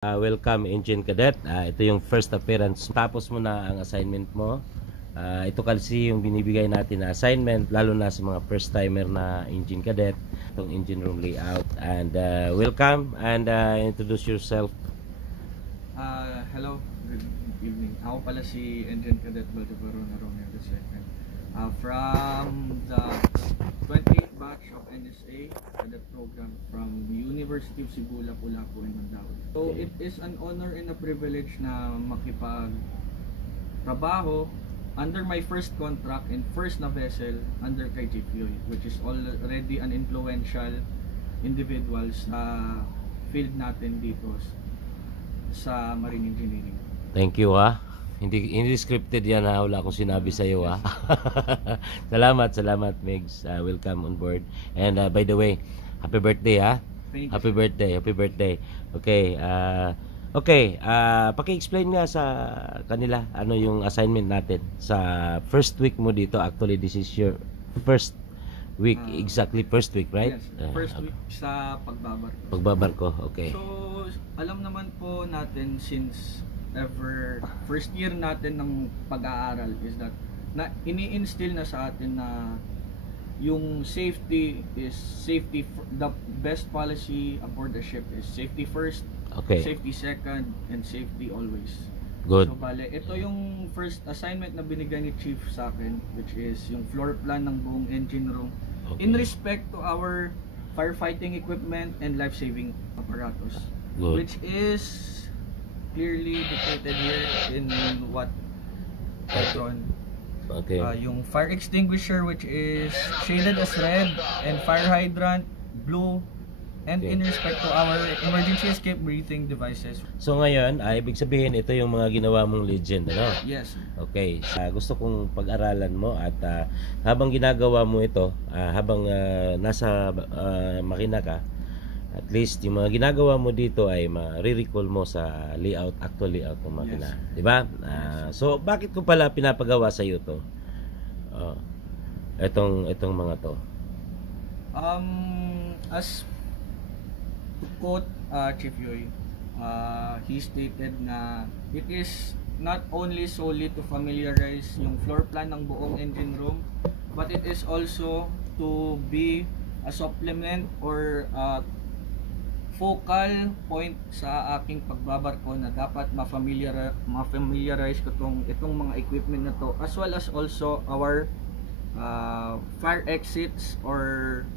Welcome Engine Cadet. Ito yung first appearance. Tapos mo na ang assignment mo. Ito kasi yung binibigay natin na assignment, lalo na sa mga first timer na Engine Cadet, itong engine room layout. And welcome and introduce yourself. Hello, good evening. Ako pala si Engine Cadet Baltibaro na Romeo II. From the 28th batch of NSA cadet program from University of Cebu, Lapu-Lapu, and Mandaue. So it is an honor and a privilege na makipagtrabaho under my first contract and first na vessel under kay Chief Yoy, which is already an influential individual sa field natin dito sa marine engineering. Thank you Hindi scripted yan wala akong sinabi sa iyo Salamat Megs. Welcome on board. And by the way, happy birthday Thank you. Happy birthday. Okay, paki-explain nga sa kanila ano yung assignment natin sa first week mo dito. Actually, this is your first week, exactly first week, right? Yes, first week sa pagbabarko. Pagbabarko, okay. So, alam naman po natin since ever first year natin ng pag-aaral is that na ini-instill na sa atin na yung safety is the best policy aboard the ship is safety first, safety second, and safety always. Good. So bale, ito yung first assignment na binigay ni Chief sa akin, which is yung floor plan ng buong engine room in respect to our firefighting equipment and life-saving apparatus. Good. Which is clearly dictated here in what patron. Okay. Yung fire extinguisher, which is shaded as red, and fire hydrant blue, and in respect to our emergency escape breathing devices. So ngayon, ibig sabihin ito yung mga ginawa mong legend, ano? Yes. Okay. Gusto kong pag-aralan mo at habang ginagawa mo ito, habang nasa makina ka, at least yung mga ginagawa mo dito ay ma-recall mo sa actual layout ng makina. Yes. Diba? So, bakit ko pala pinapagawa sa iyo to? Itong mga to. As to quote Chief Yoy, he stated na it is not only solely to familiarize yung floor plan ng buong engine room, but it is also to be a supplement or focal point sa aking pagbabarko na dapat ma-familiarize ko itong mga equipment na to, as well as also our fire exits, or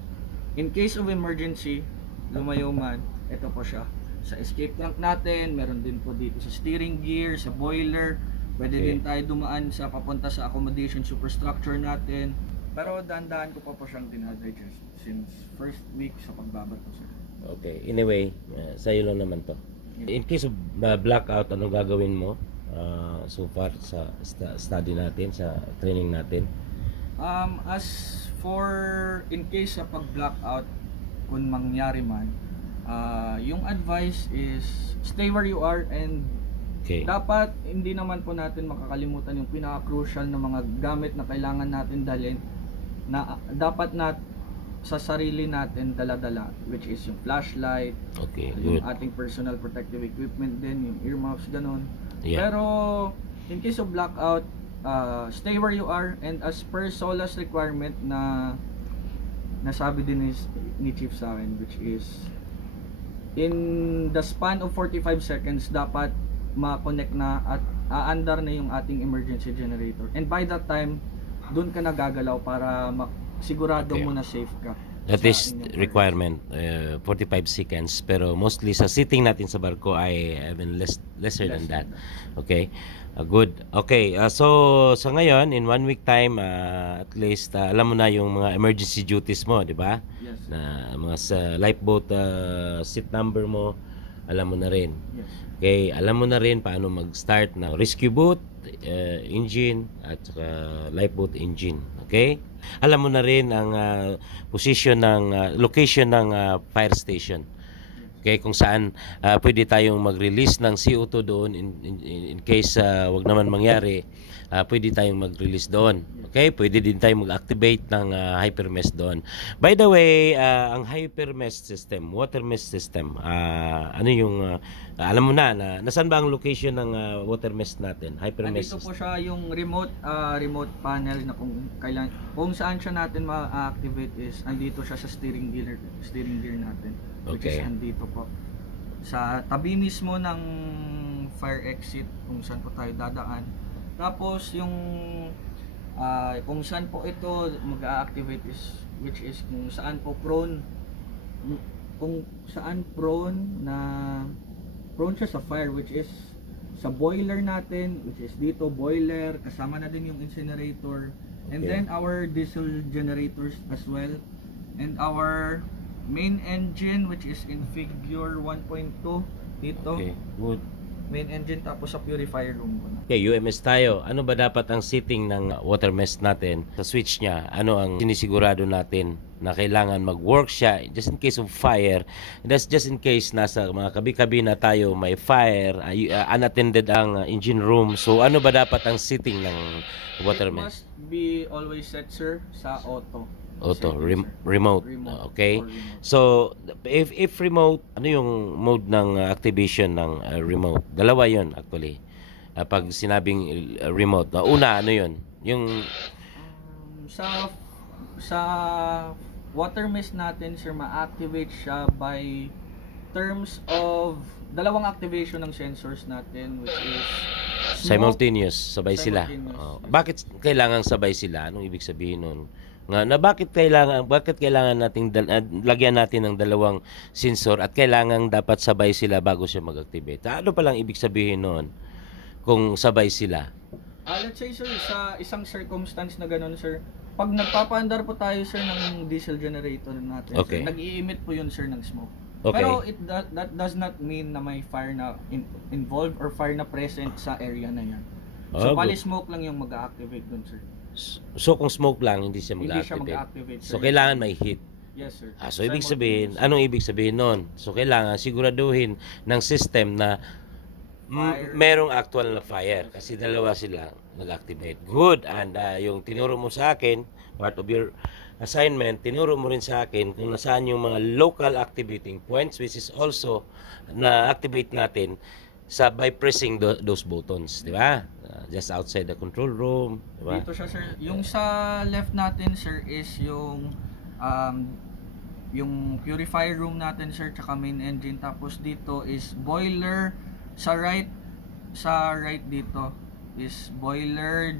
in case of emergency, lumayo man, ito po siya. Sa escape tank natin, meron din po dito sa steering gear, sa boiler, pwede din tayo dumaan sa papunta sa accommodation superstructure natin. Pero dahan-dahan ko pa po siyang dinadigest since first week sa pagbabarko, sir. Okay. Anyway, sa'yo lang naman to. In case of blackout, anong gagawin mo so far sa study natin, sa training natin? As for in case sa pag-blackout, kung mangyari man, yung advice is stay where you are, and dapat hindi naman po natin makakalimutan yung pinaka-crucial na mga gamit na kailangan natin dalhin, na dapat sa sarili natin dala-dala, which is yung flashlight, yung ating personal protective equipment din, yung earmuffs, ganun. Pero in case of blackout, stay where you are, and as per SOLAS requirement na nasabi din ni Chief sa akin, which is in the span of 45 seconds dapat ma-connect na at aandar na yung ating emergency generator, and by that time dun ka nagagalaw para sigurado mo na safe ka. That is requirement, 45 seconds, pero mostly sa sitting natin sa barko ay even lesser than that. Okay, good. Okay, so sa ngayon, in 1 week time, at least alam mo na yung mga emergency duties mo, di ba? Yes. Na mga sa lifeboat seat number mo, alam mo na rin. Yes. Okay, alam mo na rin paano mag-start ng rescue boat, engine, at saka lifeboat engine. Okay? Alam mo na rin ang position ng location ng fire station. Okay, kung saan pwede tayong mag-release ng CO2 doon in case wag naman mangyari, pwede tayong mag-release doon. Okay, pwede din tayong mag-activate ng hypermesh doon. By the way, ang hypermesh system, water mesh system, ano yung alam mo na nasaan ba ang location ng water mesh natin? Hypermesh Nandito po system. siya yung remote panel na kung saan siya natin ma-activate is andito siya sa steering gear natin. Which is Okay. andito po sa tabi mismo ng fire exit kung saan po tayo dadaan. Tapos yung kung saan po ito mag-a-activate is which is kung saan siya sa fire, which is sa boiler natin, which is dito boiler, kasama na din yung incinerator, and Okay. then our diesel generators as well, and our main engine which is in figure 1.2 dito. Okay, good. Main engine, tapos sa purifier room ko na. Okay, UMS tayo. Ano ba dapat ang setting ng water mesh natin? Sa switch niya, ano ang sinisigurado natin na kailangan mag-work siya just in case of fire? That's just in case nasa mga kabi-kabi na tayo may fire, unattended ang engine room. So ano ba dapat ang setting ng water It mesh? must be always set, sir, sa auto. Auto, Setting, sir. remote. Remote Okay. or remote. So, if remote, ano yung mode ng activation ng remote? Dalawa yon actually. Pag sinabing remote, una, ano yun? Yung, Sa water mesh natin, sir, ma-activate siya by terms of dalawang activation ng sensors natin, which is smoke. simultaneous, sabay sila. Simultaneous. Bakit kailangan sabay sila? Anong ibig sabihin nun? Bakit kailangan nating lagyan natin ng dalawang sensor at kailangan dapat sabay sila bago siya mag-activate? Ano palang ibig sabihin nun kung sabay sila? Let's say, sir, sa isang circumstance na ganun, sir, pag nagpapaandar po tayo, sir, ng diesel generator natin, Okay. sir, nag-i-emit po yun, sir, ng smoke. Okay. Pero that does not mean na may fire na involved or fire na present sa area na yan. So, Good. pali smoke lang yung mag-activate dun, sir. So kung smoke lang, hindi siya Hindi siya mag-activate. mag-activate, sir. So kailangan may heat. Yes, sir. So ibig sabihin, anong ibig sabihin nun? So kailangan siguraduhin ng system na Fire. merong actual na fire kasi dalawa sila nag-activate. Good. And yung tinuro mo sa akin, part of your assignment, tinuro mo rin sa akin kung nasaan yung mga local activating points, which is also na-activate natin by pressing those buttons, di ba? Just outside the control room, di ba? Dito siya, sir. Yung sa left natin, sir, is yung purifier room natin, sir, tsaka main engine. Tapos dito is boiler. Sa right dito is boiler,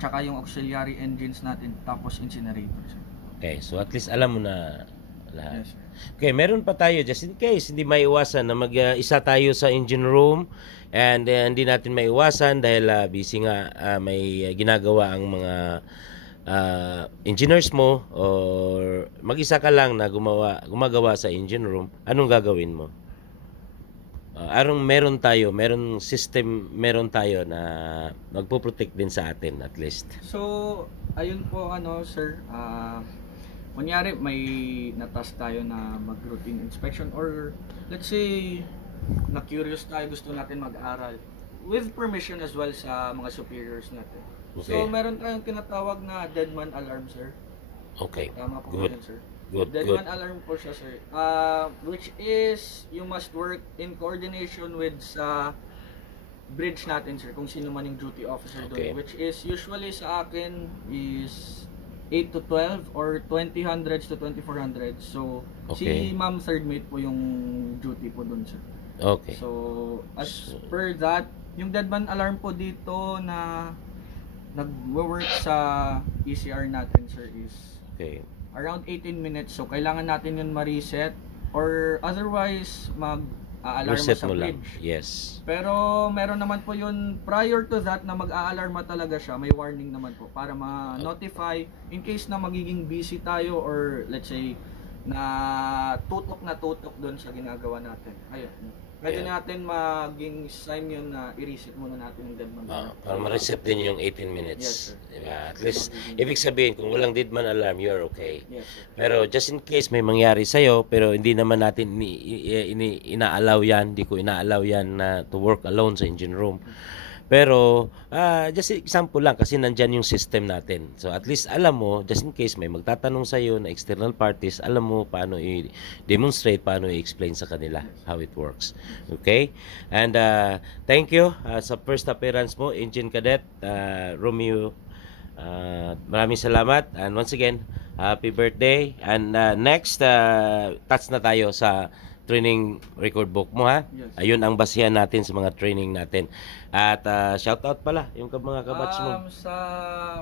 tsaka yung auxiliary engines natin, tapos incinerator, sir. Okay, so at least alam mo na lahat. Yes, sir. Okay, meron pa tayo just in case hindi maiwasan na mag-isa tayo sa engine room and hindi natin maiwasan dahil busy nga may ginagawa ang mga engineers mo or mag-isa ka lang na gumagawa sa engine room. Anong gagawin mo? Meron tayo na magpo-protect din sa atin at least. So, ayun po, sir, kunyari may na-task tayo na mag-routine inspection or let's say na-curious tayo, gusto natin mag-aral with permission as well sa mga superiors natin. Okay. So, meron tayong tinatawag na dead man alarm, sir. Okay. Tama po Good. yun, sir. Good. Dead Good. man alarm po siya, sir. Which is, you must work in coordination with sa bridge natin, sir, kung sino man yung duty officer Okay. doon. Which is, usually sa akin is 8 to 12 or 2000s to 2400. So, Okay. si ma'am third mate po yung duty po doon, sir. Okay. So, as per that, yung deadman alarm po dito na nag-work sa ECR natin, sir, is Okay. around 18 minutes. So, kailangan natin yun ma-reset or otherwise mag-aalarma Reset sa mo lang. bridge. Yes. Pero meron naman po yun prior to that na mag-aalarma talaga siya, may warning naman po para ma-notify in case na magiging busy tayo or let's say na tutok doon sa ginagawa natin. Ayun. Pwede natin maging time yun na i-reset muna natin yung deadman. Para ma-reset din yung 18 minutes. Yes, sir. Diba? At least, ibig sabihin, kung walang deadman alarm, you're okay. Yes, sir. Pero just in case may mangyari sa'yo, pero hindi naman natin ina-allow yan, hindi ko ina-allow yan na to work alone sa engine room. Pero, just example lang, kasi nandyan yung system natin. So, at least alam mo, just in case may magtatanong sa'yo na external parties, alam mo paano i-demonstrate, paano i-explain sa kanila how it works. Okay? And, thank you sa first appearance mo, Engine Cadet, Romeo. Maraming salamat. And once again, happy birthday. And next, touch na tayo sa training record book mo, ha? Yes. Ayun ang basihan natin sa mga training natin. At shout out pala yung mga kabatch mo.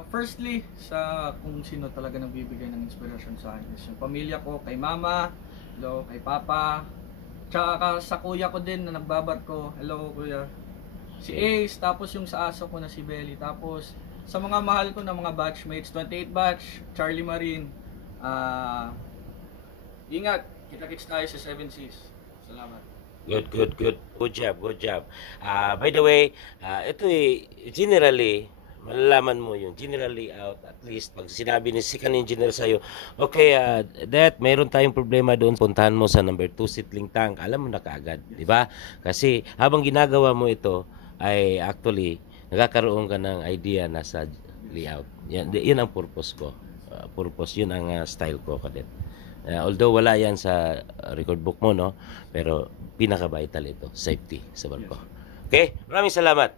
Firstly, sa kung sino talaga nagbibigay ng inspirasyon sa akin is yung pamilya ko, kay mama, hello, kay papa, tsaka sa kuya ko din na nagbabarko, hello kuya, si Ace, tapos yung sa aso ko na si Belly, tapos sa mga mahal ko na mga batchmates, 28 batch, Charlie Marine, ingat, kita-kits tayo sa 7 Seas. Salamat. Good. Good job. By the way, ito generally, malalaman mo yung generally out, at least pag sinabi ni second engineer sa'yo, okay, that mayroon tayong problema doon, puntahan mo sa number 2 seedling tank, alam mo na kaagad, di ba? Kasi habang ginagawa mo ito, ay actually, nagkakaroon ka ng idea na sa layout. Yan ang purpose ko. Yun ang style ko, Cadet. Although wala yan sa record book mo, no? Pero pinaka-vital ito, safety sa barko. Okay? Maraming salamat.